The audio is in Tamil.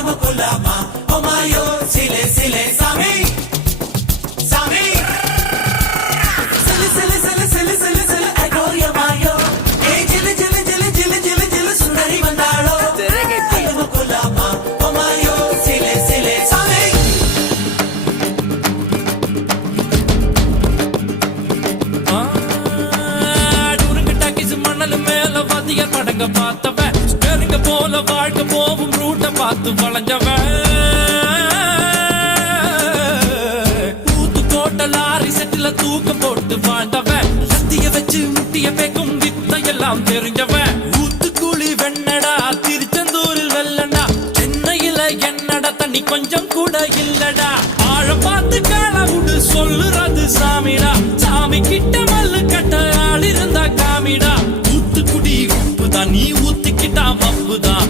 Kulama, oh my yo, sile sile sami, sami. Sile sile sile sile sile sile, echo ya mayo. Hey jile jile jile jile jile jile, sundari bandalo. Kulama, oh my yo, sile sile sami. Durunga takis manal mela vadiya padanga paatava. Steringa pola vaalka povum roota paathu valanjava. தூக்கம் போட்டு வாழ்ந்தவன் சத்திய வச்சு முட்டிய பேக்கும் வித்த எல்லாம் தெரிஞ்சவன் ஊத்துக்குழி வெண்ணடா திருச்செந்தூரில் வெல்லடா சென்னையில என்னடா தண்ணி கொஞ்சம் கூட இல்லடா ஆழம் பார்த்து காலவுடு சொல்லுறது சாமிடா சாமி கிட்ட மல்லு கட்ட ஆள் இருந்தா காமிடா ஊத்துக்குடி உப்புதான் நீ ஊத்திக்கிட்டா மப்புதான்